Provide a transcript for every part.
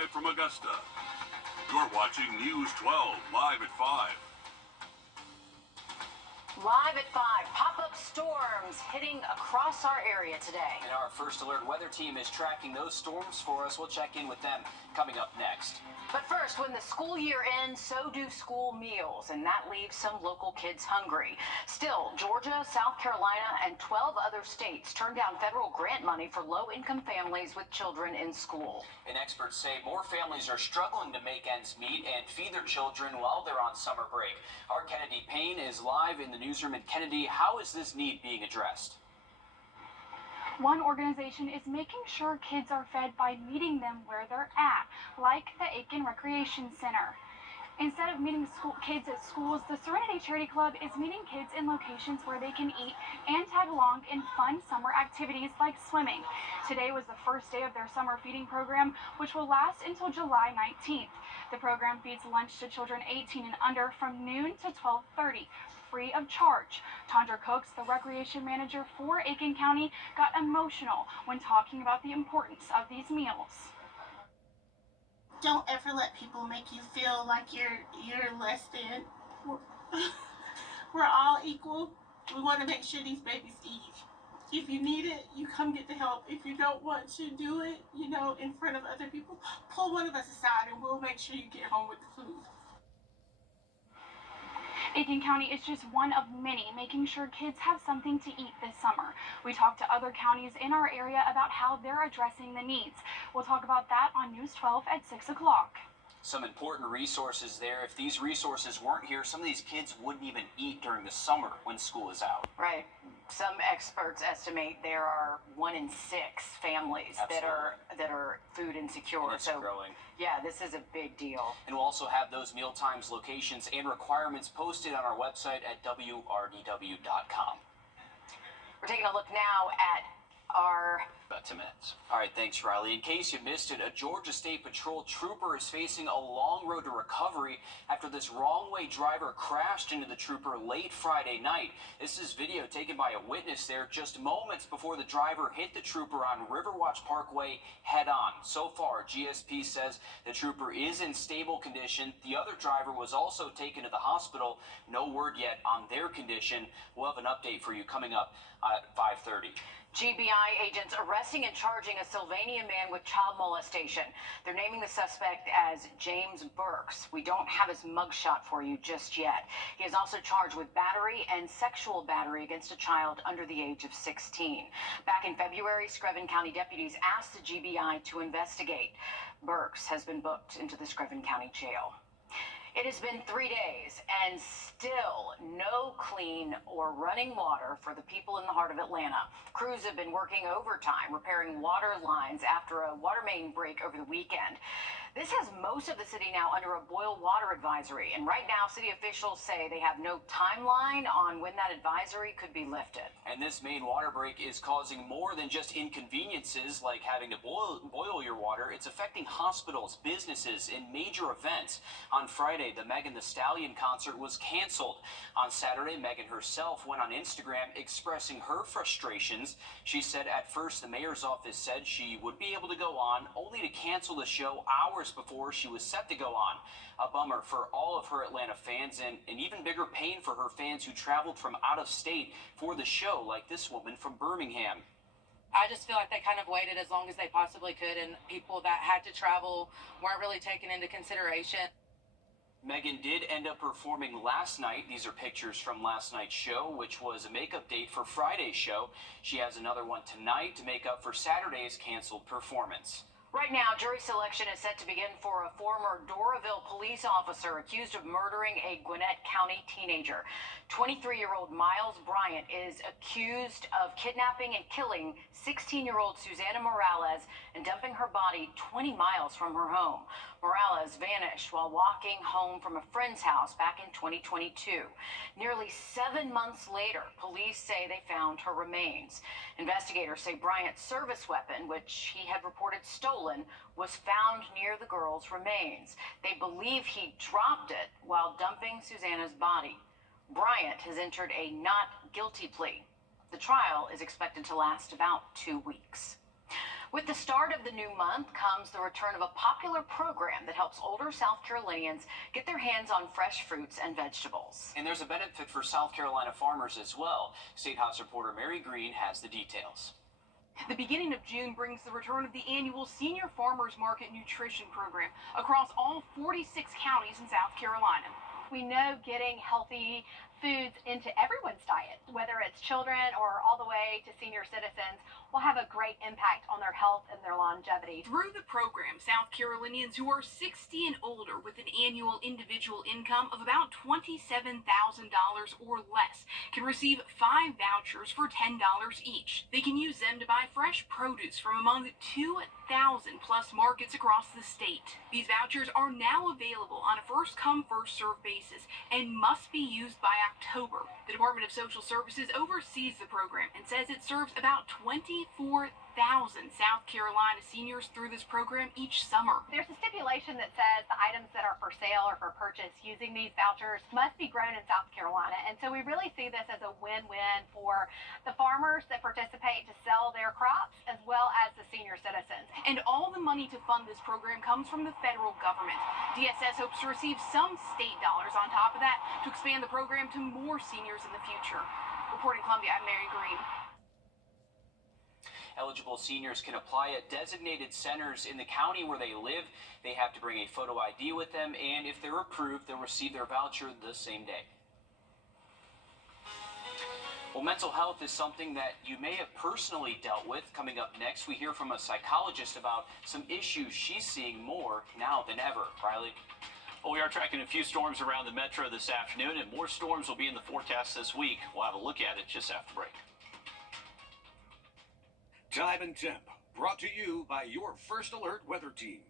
live from Augusta. You're watching News 12 live at 5. Live at 5, pop-up storms hitting across our area today. And our First Alert weather team is tracking those storms for us. We'll check in with them coming up next. But first, when the school year ends, so do school meals, and that leaves some local kids hungry. Still, Georgia, South Carolina, and 12 other states turned down federal grant money for low-income families with children in school. And experts say more families are struggling to make ends meet and feed their children while they're on summer break. Our Kennedy Payne is live in the newsroom at Kennedy. How is this need being addressed? One organization is making sure kids are fed by meeting them where they're at, like the Aiken Recreation Center. Instead of meeting kids at schools, the Serenity Charity Club is meeting kids in locations where they can eat and tag along in fun summer activities like swimming. Today was the first day of their summer feeding program, which will last until July 19th. The program feeds lunch to children 18 and under from noon to 12:30. Free of charge. Tondra Cooks, the recreation manager for Aiken County, got emotional when talking about the importance of these meals. Don't ever let people make you feel like you're less than. We're all equal. We want to make sure these babies eat. If you need it, you come get the help. If you don't want to do it, in front of other people, pull one of us aside and we'll make sure you get home with the food. Aiken County is just one of many making sure kids have something to eat this summer. We talked to other counties in our area about how they're addressing the needs. We'll talk about that on News 12 at 6 o'clock. Some important resources there. If these resources weren't here, some of these kids wouldn't even eat during the summer when school is out. Right. Some experts estimate there are 1 in 6 families that are food insecure. And it's growing. Yeah, this is a big deal. And we'll also have those meal times, locations, and requirements posted on our website at wrdw.com. We're taking a look now at our... About 10 minutes. All right, thanks, Riley. In case you missed it, a Georgia State Patrol trooper is facing a long road to recovery after this wrong-way driver crashed into the trooper late Friday night. This is video taken by a witness there just moments before the driver hit the trooper on Riverwatch Parkway head-on. So far, GSP says the trooper is in stable condition. The other driver was also taken to the hospital. No word yet on their condition. We'll have an update for you coming up at 5:30. GBI agents arresting and charging a Sylvania man with child molestation. They're naming the suspect as James Burks. We don't have his mugshot for you just yet. He is also charged with battery and sexual battery against a child under the age of 16. Back in February, Screven County deputies asked the GBI to investigate. Burks has been booked into the Screven County jail. It has been 3 days and still no clean or running water for the people in the heart of Atlanta. Crews have been working overtime repairing water lines after a water main break over the weekend. This has most of the city now under a boil water advisory, and right now city officials say they have no timeline on when that advisory could be lifted. And this main water break is causing more than just inconveniences like having to boil your water. It's affecting hospitals, businesses, and major events. On Friday, the Megan Thee Stallion concert was canceled. On Saturday, Megan herself went on Instagram expressing her frustrations. She said at first the mayor's office said she would be able to go on, only to cancel the show hours before she was set to go on. A bummer for all of her Atlanta fans, and an even bigger pain for her fans who traveled from out of state for the show, like this woman from Birmingham. I just feel like they kind of waited as long as they possibly could, and people that had to travel weren't really taken into consideration. Megan did end up performing last night. These are pictures from last night's show, which was a makeup date for Friday's show. She has another one tonight to make up for Saturday's canceled performance. Right now, jury selection is set to begin for a former Doraville police officer accused of murdering a Gwinnett County teenager. 23-year-old Miles Bryant is accused of kidnapping and killing 16-year-old Susanna Morales and dumping her body 20 miles from her home. Morales vanished while walking home from a friend's house back in 2022. Nearly 7 months later, police say they found her remains. Investigators say Bryant's service weapon, which he had reported stolen, was found near the girl's remains. They believe he dropped it while dumping Susanna's body. Bryant has entered a not guilty plea. The trial is expected to last about 2 weeks. With the start of the new month comes the return of a popular program that helps older South Carolinians get their hands on fresh fruits and vegetables. And there's a benefit for South Carolina farmers as well. State House reporter Mary Green has the details. The beginning of June brings the return of the annual Senior Farmers Market Nutrition Program across all 46 counties in South Carolina. We know getting healthy foods into everyone's diet, whether it's children or all the way to senior citizens, will have a great impact on their health and their longevity. Through the program, South Carolinians who are 60 and older with an annual individual income of about $27,000 or less can receive 5 vouchers for $10 each. They can use them to buy fresh produce from among 2,000 plus markets across the state. These vouchers are now available on a first-come, first-served basis and must be used by October. The Department of Social Services oversees the program and says it serves about 24,000 South Carolina seniors through this program each summer. There's a stipulation that says the items that are for sale or for purchase using these vouchers must be grown in South Carolina. And so we really see this as a win-win for the farmers that participate to sell their crops as well as the senior citizens. And all the money to fund this program comes from the federal government. DSS hopes to receive some state dollars on top of that to expand the program to more seniors in the future. Reporting Columbia, I'm Mary Green. Eligible seniors can apply at designated centers in the county where they live. They have to bring a photo ID with them, and if they're approved, they'll receive their voucher the same day. Well, mental health is something that you may have personally dealt with. Coming up next, we hear from a psychologist about some issues she's seeing more now than ever. Riley? Well, we are tracking a few storms around the metro this afternoon, and more storms will be in the forecast this week. We'll have a look at it just after break. Time and Temp, brought to you by your First Alert weather team.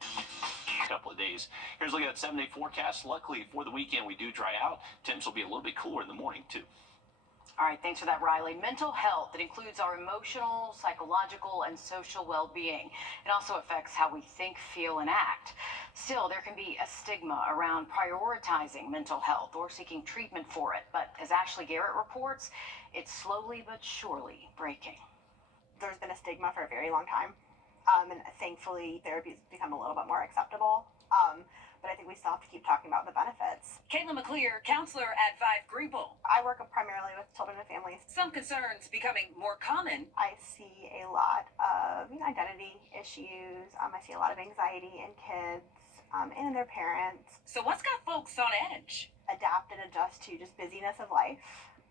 A couple of days. Here's a look at that 7-day forecast. Luckily for the weekend, we do dry out. Temps will be a little bit cooler in the morning, too. All right, thanks for that, Riley. Mental health, it includes our emotional, psychological, and social well-being. It also affects how we think, feel, and act. Still, there can be a stigma around prioritizing mental health or seeking treatment for it. But as Ashley Garrett reports, it's slowly but surely breaking. There's been a stigma for a very long time. And thankfully, therapy's become a little bit more acceptable. But I think we still have to keep talking about the benefits. Caitlin McClear, counselor at 5 Greenville. I work primarily with children and families. Some concerns becoming more common. I see a lot of identity issues. I see a lot of anxiety in kids and in their parents. So what's got folks on edge? Adapt and adjust to just busyness of life.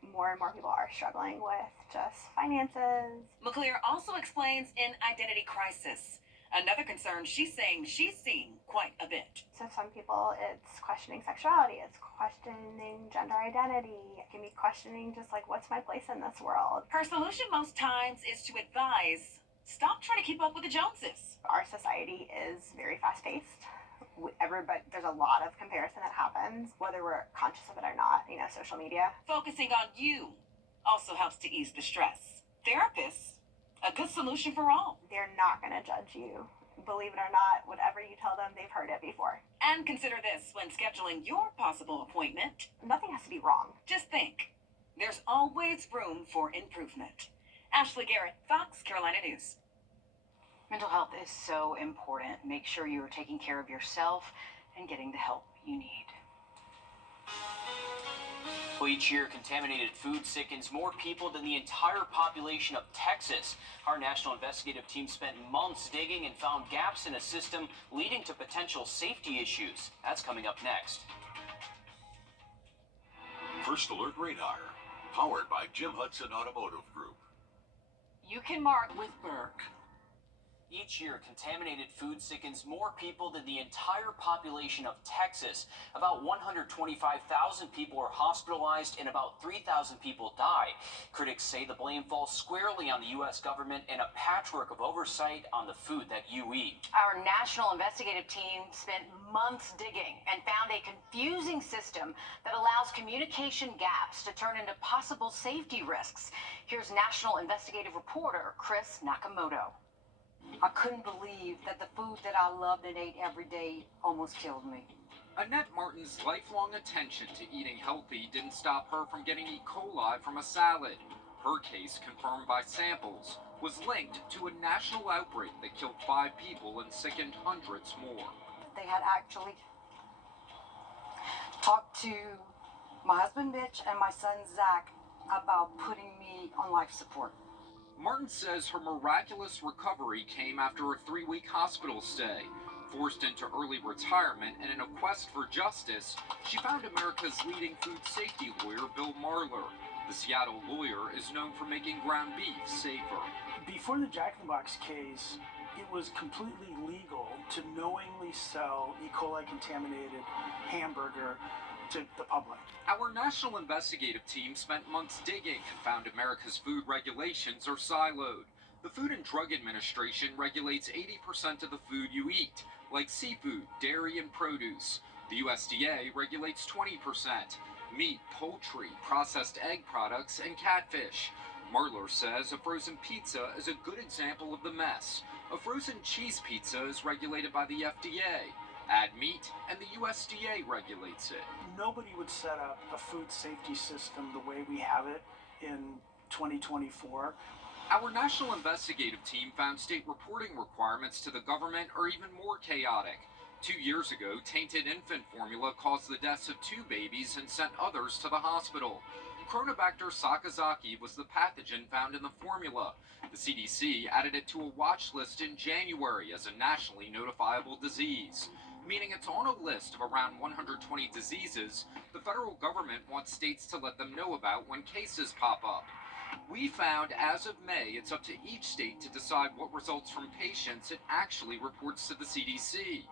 More and more people are struggling with just finances. McClear also explains an identity crisis. Another concern she's saying she's seeing quite a bit. So some people, it's questioning sexuality, it's questioning gender identity, it can be questioning just like, what's my place in this world? Her solution most times is to advise, stop trying to keep up with the Joneses. Our society is very fast-paced. There's a lot of comparison that happens, whether we're conscious of it or not, social media. Focusing on you also helps to ease the stress. Therapists, a good solution for all. They're not going to judge you. Believe it or not, whatever you tell them, they've heard it before. And consider this when scheduling your possible appointment. Nothing has to be wrong. Just think, there's always room for improvement. Ashley Garrett, Fox Carolina News. Mental health is so important. Make sure you are taking care of yourself and getting the help you need. Well, each year, contaminated food sickens more people than the entire population of Texas. Our national investigative team spent months digging and found gaps in a system leading to potential safety issues. That's coming up next. First Alert Radar, powered by Jim Hudson Automotive Group. You can mark with Burke. Each year, contaminated food sickens more people than the entire population of Texas. About 125,000 people are hospitalized and about 3,000 people die. Critics say the blame falls squarely on the U.S. government and a patchwork of oversight on the food that you eat. Our national investigative team spent months digging and found a confusing system that allows communication gaps to turn into possible safety risks. Here's national investigative reporter Chris Nakamoto. I couldn't believe that the food that I loved and ate every day almost killed me. Annette Martin's lifelong attention to eating healthy didn't stop her from getting E. coli from a salad. Her case confirmed by samples. was linked to a national outbreak that killed 5 people and sickened hundreds more. They had actually talked to my husband Mitch and my son Zach about putting me on life support. Martin says her miraculous recovery came after a 3-week hospital stay. Forced into early retirement and in a quest for justice, she found America's leading food safety lawyer, Bill Marler. The Seattle lawyer is known for making ground beef safer. Before the Jack in the Box case, it was completely legal to knowingly sell E. coli contaminated hamburger to the public. Our national investigative team spent months digging and found America's food regulations are siloed. The Food and Drug Administration regulates 80% of the food you eat, like seafood, dairy, and produce. The USDA regulates 20%. Meat, poultry, processed egg products, and catfish. Marler says a frozen pizza is a good example of the mess. A frozen cheese pizza is regulated by the FDA. Add meat, and the USDA regulates it. Nobody would set up a food safety system the way we have it in 2024. Our national investigative team found state reporting requirements to the government are even more chaotic. 2 years ago, tainted infant formula caused the deaths of 2 babies and sent others to the hospital. Chronobacter sakazaki was the pathogen found in the formula. The CDC added it to a watch list in January as a nationally notifiable disease, meaning it's on a list of around 120 diseases the federal government wants states to let them know about when cases pop up. We found as of May, it's up to each state to decide what results from patients it actually reports to the CDC.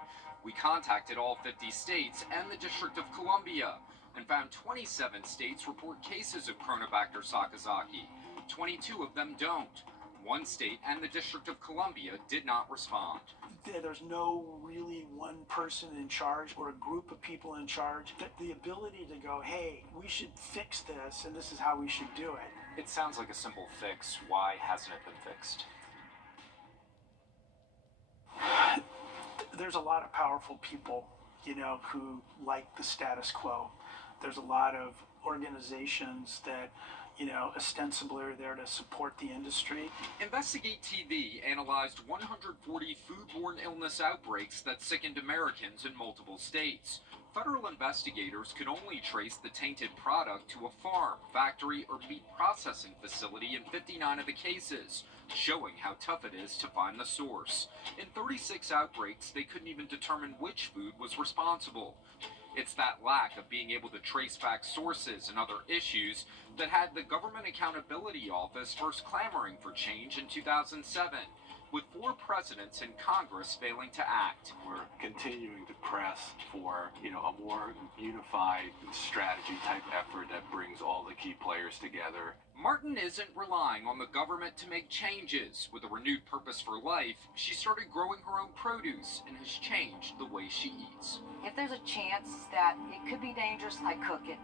We contacted all 50 states and the District of Columbia and found 27 states report cases of Chronobacter sakazaki. 22 of them don't. 1 state and the District of Columbia did not respond. There's no really one person in charge or a group of people in charge. The ability to go, hey, we should fix this and this is how we should do it. It sounds like a simple fix. Why hasn't it been fixed? There's a lot of powerful people, who like the status quo. There's a lot of organizations that, ostensibly are there to support the industry. Investigate TV analyzed 140 foodborne illness outbreaks that sickened Americans in multiple states. Federal investigators could only trace the tainted product to a farm, factory, or meat processing facility in 59 of the cases, showing how tough it is to find the source. In 36 outbreaks, they couldn't even determine which food was responsible. It's that lack of being able to trace back sources and other issues that had the Government Accountability Office first clamoring for change in 2007, with 4 presidents in Congress failing to act. We're continuing to press for, a more unified strategy type effort that brings all the key players together. Martin isn't relying on the government to make changes. With a renewed purpose for life, she started growing her own produce and has changed the way she eats. If there's a chance that it could be dangerous, I cook it.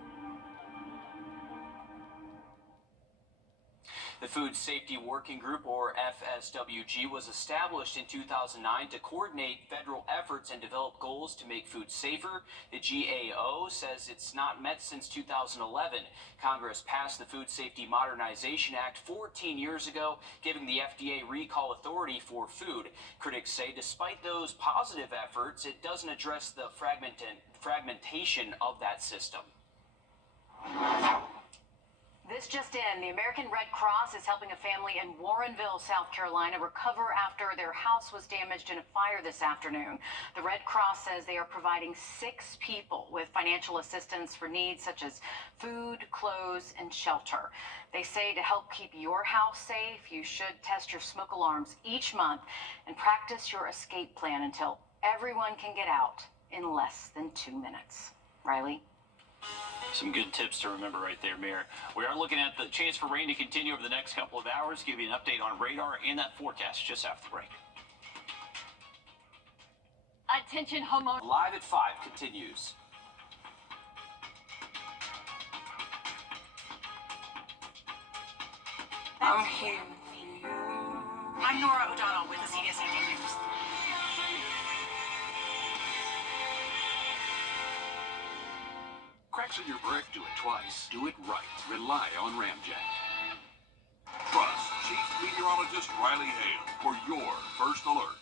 The Food Safety Working Group, or FSWG, was established in 2009 to coordinate federal efforts and develop goals to make food safer. The GAO says it's not met since 2011. Congress passed the Food Safety Modernization Act 14 years ago, giving the FDA recall authority for food. Critics say despite those positive efforts, it doesn't address the fragmentation of that system. This just in, the American Red Cross is helping a family in Warrenville, South Carolina, recover after their house was damaged in a fire this afternoon. The Red Cross says they are providing 6 people with financial assistance for needs such as food, clothes, and shelter. They say to help keep your house safe, you should test your smoke alarms each month and practice your escape plan until everyone can get out in less than 2 minutes. Riley? Some good tips to remember right there, Mayor. We are looking at the chance for rain to continue over the next couple of hours. Give you an update on radar and that forecast just after the break. Attention homeowners. Live at 5 continues. I'm here for you. I'm Nora O'Donnell with the CBS 18 News. Cracks in your brick, do it twice. Do it right. Rely on Ramjet. Trust Chief Meteorologist Meteorologist Riley Hale for your First Alert.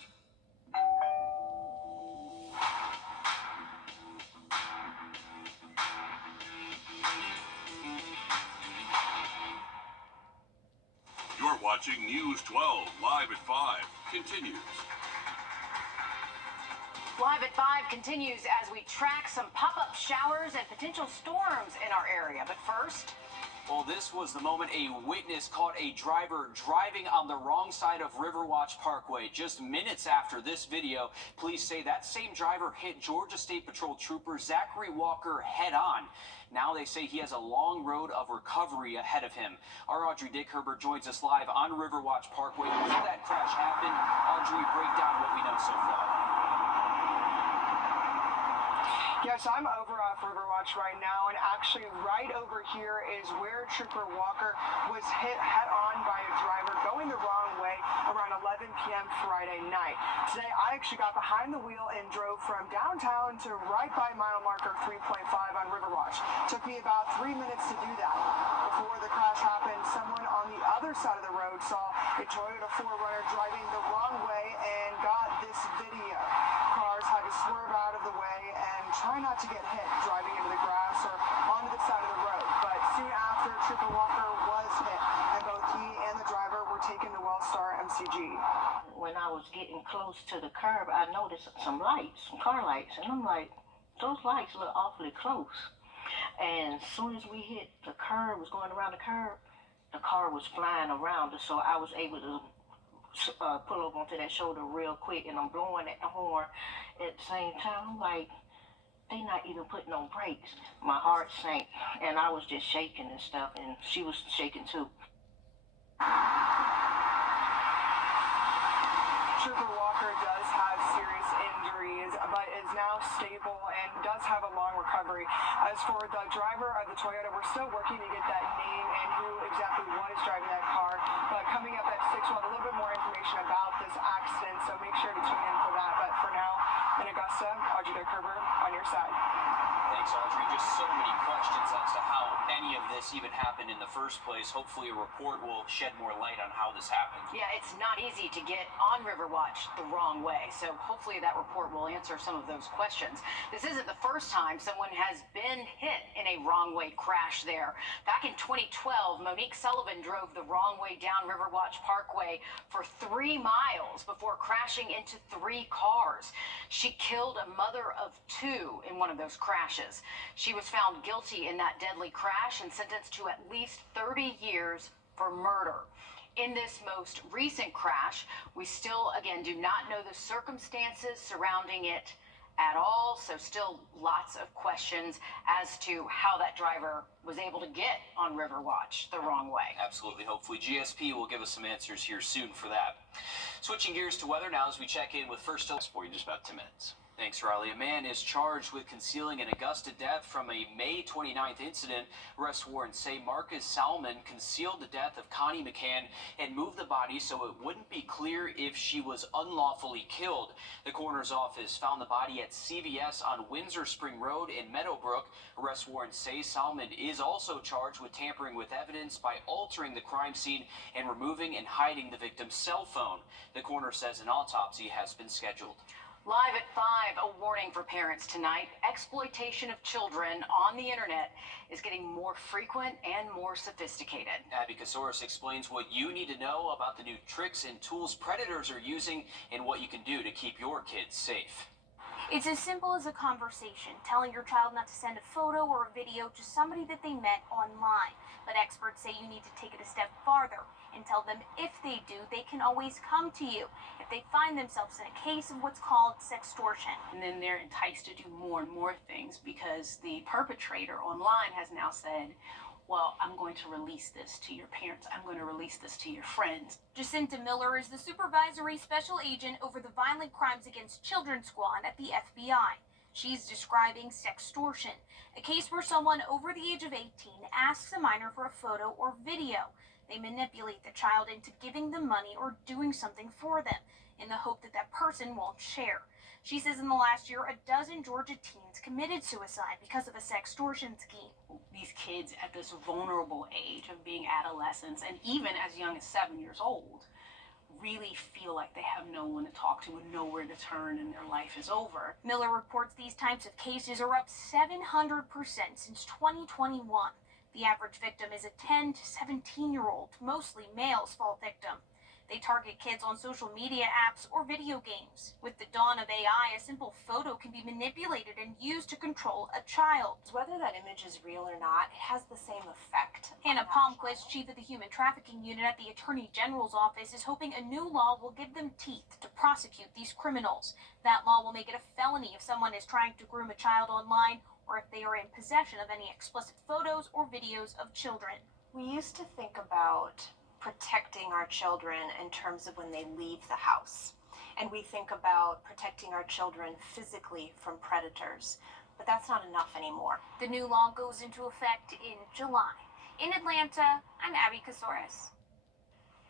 You're watching News 12 live at 5. Continues. Live at 5 continues as we track some pop-up showers and potential storms in our area. But first... Well, this was the moment a witness caught a driver driving on the wrong side of Riverwatch Parkway. Just minutes after this video, police say that same driver hit Georgia State Patrol Trooper Zachary Walker head-on. Now they say he has a long road of recovery ahead of him. Our Audrey Dickerber joins us live on Riverwatch Parkway. Before that crash happened, Audrey, break down what we know so far. Yes, I'm over off Riverwatch right now, and actually right over here is where Trooper Walker was hit head-on by a driver going the wrong way around 11 p.m. Friday night. Today, I actually got behind the wheel and drove from downtown to right by mile marker 3.5 on Riverwatch. Took me about 3 minutes to do that. Before the crash happened, someone on the other side of the road saw a Toyota 4Runner driving the wrong way and got this video. Cars had to swerve out of the way and try not to get hit driving into the grass or onto the side of the road. But soon after, Trooper Walker was hit, and both he and the driver were taken to Wellstar MCG. When I was getting close to the curb, I noticed some lights, some car lights, and I'm like, those lights look awfully close. And as soon as we hit the curb, was going around the curb, the car was flying around us, so I was able to pull over onto that shoulder real quick, and I'm blowing at the horn at the same time. I'm like, they not even putting on brakes. My heart sank, and I was just shaking and stuff, and she was shaking too. Trooper Walker does have serious injuries, but is now stable and does have a long recovery. As for the driver of the Toyota, we're still working to get that name and who exactly was driving that car. But coming up at 6, we'll have a little bit more information about this accident, so make sure to tune in for that. But for now, in Augusta, Audrey Dickerber on your side. Thanks, Audrey. Just so many questions as to how any of this even happened in the first place. Hopefully a report will shed more light on how this happened. Yeah, it's not easy to get on Riverwatch the wrong way, so hopefully that report will answer some of those questions. This isn't the first time someone has been hit in a wrong way crash there. Back in 2012, Monique Sullivan drove the wrong way down Riverwatch Parkway for 3 miles before crashing into 3 cars. She killed a mother of 2 in one of those crashes. She was found guilty in that deadly crash and sentenced to at least 30 years for murder. In this most recent crash, we still, again, do not know the circumstances surrounding it at all, so still lots of questions as to how that driver was able to get on Riverwatch the wrong way. Absolutely. Hopefully GSP will give us some answers here soon for that. Switching gears to weather now as we check in with First Alert for you in just about 10 minutes. Thanks, Riley. A man is charged with concealing an Augusta death from a May 29th incident. Arrest warrants say Marcus Salmon concealed the death of Connie McCann and moved the body so it wouldn't be clear if she was unlawfully killed. The coroner's office found the body at CVS on Windsor Spring Road in Meadowbrook. Arrest warrants say Salmon is also charged with tampering with evidence by altering the crime scene and removing and hiding the victim's cell phone. The coroner says an autopsy has been scheduled. Live at 5, a warning for parents tonight. Exploitation of children on the internet is getting more frequent and more sophisticated. Abby Kasoris explains what you need to know about the new tricks and tools predators are using and what you can do to keep your kids safe. It's as simple as a conversation, telling your child not to send a photo or a video to somebody that they met online. But experts say you need to take it a step farther and tell them if they do, they can always come to you if they find themselves in a case of what's called sextortion. And then they're enticed to do more and more things because the perpetrator online has now said, well, I'm going to release this to your parents. I'm going to release this to your friends. Jacinta Miller is the supervisory special agent over the Violent Crimes Against Children Squad at the FBI. She's describing sextortion, a case where someone over the age of 18 asks a minor for a photo or video. They manipulate the child into giving them money or doing something for them in the hope that that person won't share. She says in the last year, a dozen Georgia teens committed suicide because of a sextortion scheme. These kids at this vulnerable age of being adolescents and even as young as 7 years old really feel like they have no one to talk to and nowhere to turn and their life is over. Miller reports these types of cases are up 700% since 2021. The average victim is a 10 to 17-year-old, mostly males fall victim. They target kids on social media apps or video games. With the dawn of AI, a simple photo can be manipulated and used to control a child. Whether that image is real or not, it has the same effect. Hannah Palmquist, chief of the Human Trafficking Unit at the Attorney General's office, is hoping a new law will give them teeth to prosecute these criminals. That law will make it a felony if someone is trying to groom a child online or if they are in possession of any explicit photos or videos of children. We used to think about protecting our children in terms of when they leave the house. And we think about protecting our children physically from predators. But that's not enough anymore. The new law goes into effect in July. In Atlanta, I'm Abby Casores.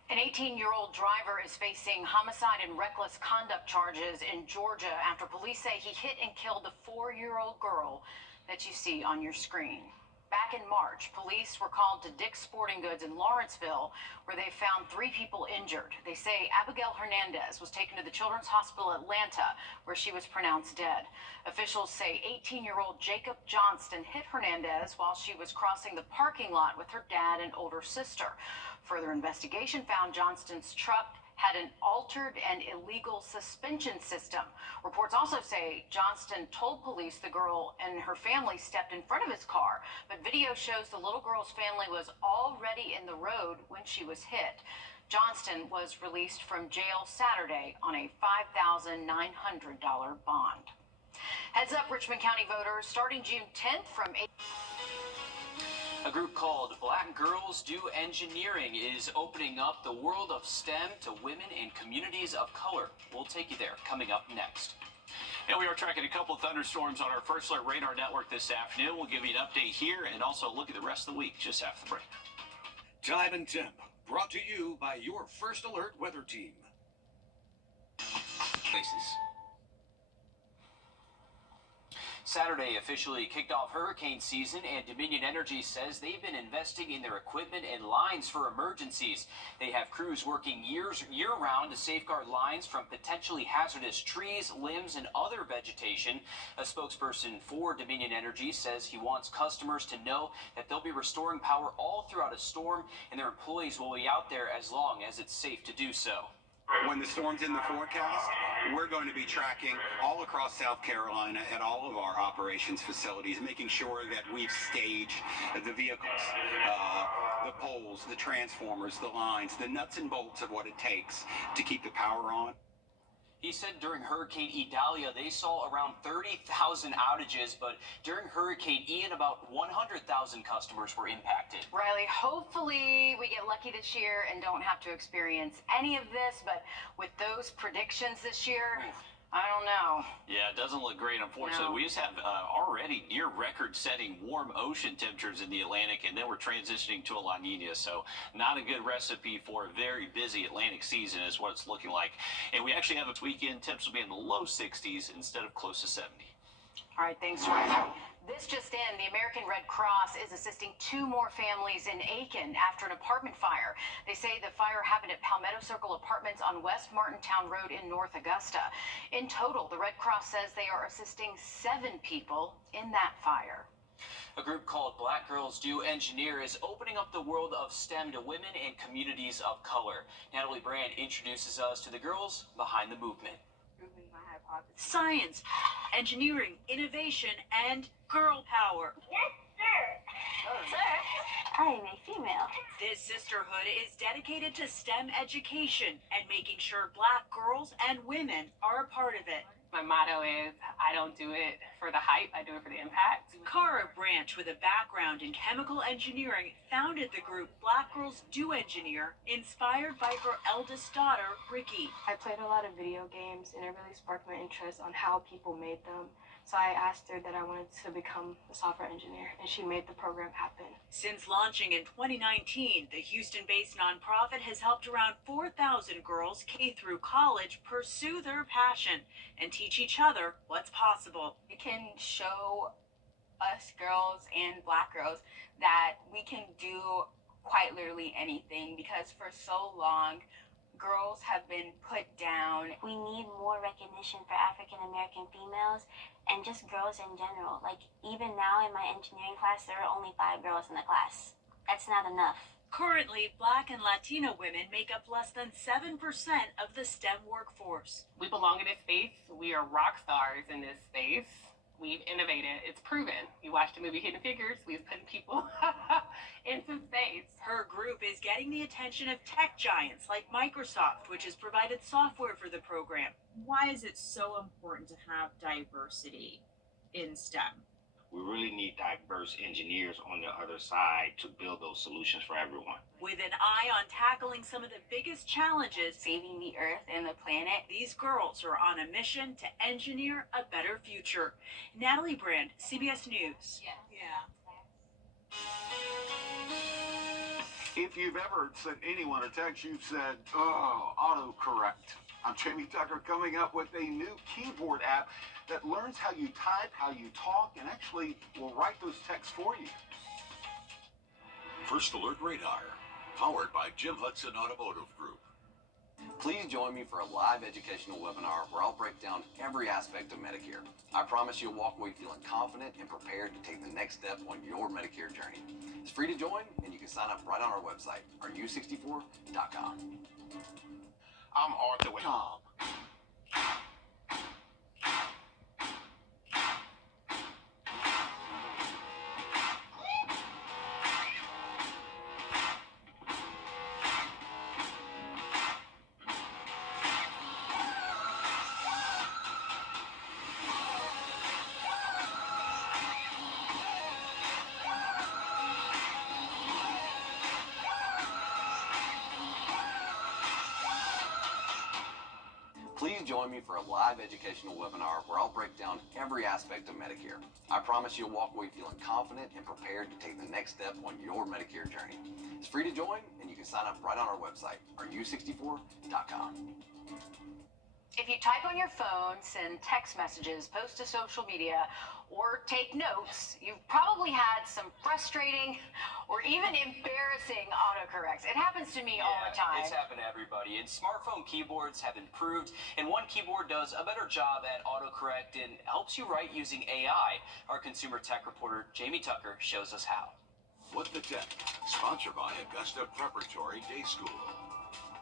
An 18-year-old driver is facing homicide and reckless conduct charges in Georgia after police say he hit and killed the 4-year-old girl that you see on your screen. Back in March, police were called to Dick's Sporting Goods in Lawrenceville, where they found 3 people injured. They say Abigail Hernandez was taken to the Children's Hospital Atlanta, where she was pronounced dead. Officials say 18-year-old Jacob Johnston hit Hernandez while she was crossing the parking lot with her dad and older sister. Further investigation found Johnston's truck had an altered and illegal suspension system. Reports also say Johnston told police the girl and her family stepped in front of his car, but video shows the little girl's family was already in the road when she was hit. Johnston was released from jail Saturday on a $5,900 bond. Heads up, Richmond County voters, starting June 10th from 8. A group called Black Girls Do Engineering is opening up the world of STEM to women and communities of color. We'll take you there coming up next. And we are tracking a couple of thunderstorms on our First Alert Radar Network this afternoon. We'll give you an update here and also look at the rest of the week just after the break. Time and temp, brought to you by your First Alert weather team. Places. Saturday officially kicked off hurricane season, and Dominion Energy says they've been investing in their equipment and lines for emergencies. They have crews working year-round to safeguard lines from potentially hazardous trees, limbs, and other vegetation. A spokesperson for Dominion Energy says he wants customers to know that they'll be restoring power all throughout a storm, and their employees will be out there as long as it's safe to do so. When the storm's in the forecast, we're going to be tracking all across South Carolina at all of our operations facilities, making sure that we've staged the vehicles, the poles, the transformers, the lines, the nuts and bolts of what it takes to keep the power on. He said during Hurricane Idalia, they saw around 30,000 outages, but during Hurricane Ian, about 100,000 customers were impacted. Riley, hopefully we get lucky this year and don't have to experience any of this, but with those predictions this year, I don't know. Yeah, it doesn't look great, unfortunately. No. We just have already near record-setting warm ocean temperatures in the Atlantic, and then we're transitioning to a La Nina, so not a good recipe for a very busy Atlantic season is what it's looking like. And we actually have a weekend temps will be in the low 60s instead of close to 70. All right, thanks, Riley. This just in, the American Red Cross is assisting 2 more families in Aiken after an apartment fire. They say the fire happened at Palmetto Circle Apartments on West Martintown Road in North Augusta. In total, the Red Cross says they are assisting 7 people in that fire. A group called Black Girls Do Engineer is opening up the world of STEM to women and communities of color. Natalie Brand introduces us to the girls behind the movement. Science, engineering, innovation, and girl power. Yes, sir. Sir, I am a female. This sisterhood is dedicated to STEM education and making sure Black girls and women are a part of it. My motto is, I don't do it for the hype, I do it for the impact. Cara Branch, with a background in chemical engineering, founded the group Black Girls Do Engineer, inspired by her eldest daughter, Ricky. I played a lot of video games, and it really sparked my interest on how people made them. So I asked her that I wanted to become a software engineer, and she made the program happen. Since launching in 2019, the Houston-based nonprofit has helped around 4,000 girls K through college pursue their passion and teach each other what's possible. It can show us girls and Black girls that we can do quite literally anything, because for so long girls have been put down. We need more recognition for African American females and just girls in general. Like, even now in my engineering class, there are only 5 girls in the class. That's not enough. Currently, Black and Latino women make up less than 7% of the STEM workforce. We belong in this space. We are rock stars in this space. We've innovated. It's proven. You watched the movie Hidden Figures. We've put people into space. Her group is getting the attention of tech giants like Microsoft, which has provided software for the program. Why is it so important to have diversity in STEM? We really need diverse engineers on the other side to build those solutions for everyone. With an eye on tackling some of the biggest challenges, Saving the earth and the planet. these girls are on a mission to engineer a better future. Natalie Brand, CBS News. If you've ever sent anyone a text, you've said, oh, autocorrect. I'm Jamie Tucker, coming up with a new keyboard app that learns how you type, how you talk, and actually will write those texts for you. First Alert Radar, powered by Jim Hudson Automotive Group. Please join me for a live educational webinar where I'll break down every aspect of Medicare. I promise you'll walk away feeling confident and prepared to take the next step on your Medicare journey. It's free to join, and you can sign up right on our website, rdu64.com. I'm Arthur with Tom. Please join me for a live educational webinar where I'll break down every aspect of Medicare. I promise you'll walk away feeling confident and prepared to take the next step on your Medicare journey. It's free to join, and you can sign up right on our website, rdu64.com. If you type on your phone, send text messages, post to social media, or take notes, you've probably had some frustrating or even embarrassing autocorrects. It happens to me all the time. It's happened to everybody. And smartphone keyboards have improved, and one keyboard does a better job at autocorrect and helps you write using AI. Our consumer tech reporter, Jamie Tucker, shows us how. What the Tech, sponsored by Augusta Preparatory Day School.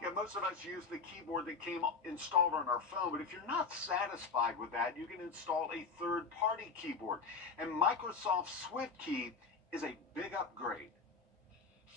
Yeah, most of us use the keyboard that came installed on our phone, but if you're not satisfied with that, you can install a third-party keyboard. And Microsoft SwiftKey is a big upgrade.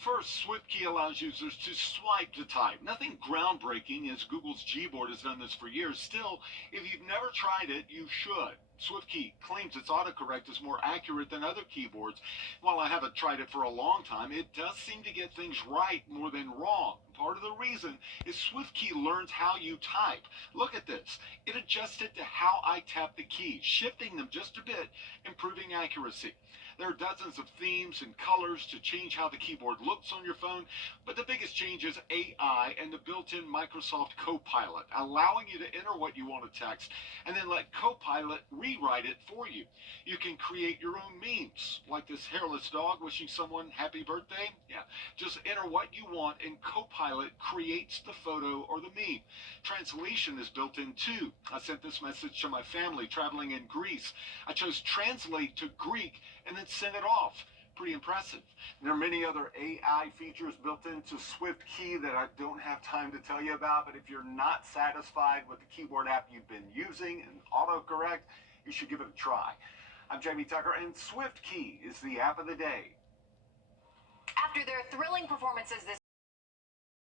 First, SwiftKey allows users to swipe to type. Nothing groundbreaking, as Google's Gboard has done this for years. Still, if you've never tried it, you should. SwiftKey claims its autocorrect is more accurate than other keyboards. While I haven't tried it for a long time, it does seem to get things right more than wrong. Part of the reason is SwiftKey learns how you type. Look at this. It adjusted to how I tap the keys, shifting them just a bit, improving accuracy. There are dozens of themes and colors to change how the keyboard looks on your phone, but the biggest change is AI and the built-in Microsoft Copilot, allowing you to enter what you want to text and then let Copilot rewrite it for you. You can create your own memes, like this hairless dog wishing someone happy birthday. Yeah, just enter what you want and Copilot creates the photo or the meme. Translation is built in too. I sent this message to my family traveling in Greece. I chose translate to Greek and then send it off. Pretty impressive. There are many other AI features built into SwiftKey that I don't have time to tell you about, but if you're not satisfied with the keyboard app you've been using and autocorrect, you should give it a try. I'm Jamie Tucker, and SwiftKey is the app of the day. After their thrilling performances this